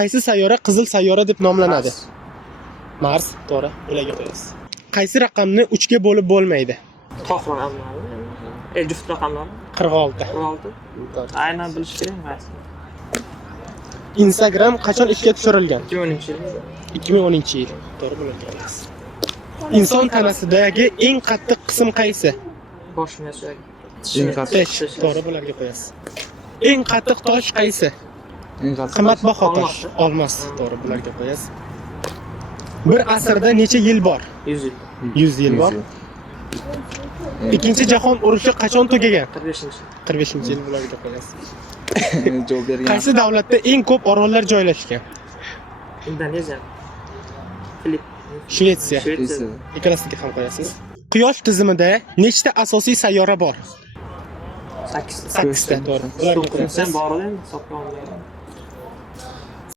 qaysi sayyora qizil sayyora deb nomlanadi? Mars, to'g'ri. Ularga qo'yasiz. Qaysi raqamni 3 ga bo'lib bo'lmaydi? To'q raqamlarni. Juft raqamlarni. 46. 46. Aynan bilish kerak emas. Instagram qachon ishga tushirilgan? 2010-yil. 2010-yil. To'g'ri ularga qo'yasiz. Inson tanasidagi eng qattiq qism qaysi? Bosh miya suyagi. Eng qattiq. Tish. To'g'ri ularga qo'yasiz. Eng qattiq tosh qaysi? Eng qattiq. Qimmatbaho tosh. Olmos. To'g'ri bularga qo'yasiz. Bir asrda necha yil bor? 100 yil. 100 yil bor. Ikkinchi jahon urushi qachon tugagan? 45-yil. 45-yil bularga qo'yasiz. Javob bergan. Qaysi davlatda eng ko'p orollar joylashgan? Indoneziya. Filip. Shvetsiya. Shvetsiya. Ikkalasiga ham qo'yasiz. Quyosh tizimida nechta asosiy sayyora bor? 8. 8 ta, to'g'ri. Ularga qo'yasiz. Sen bor edi, hisobga olmayman.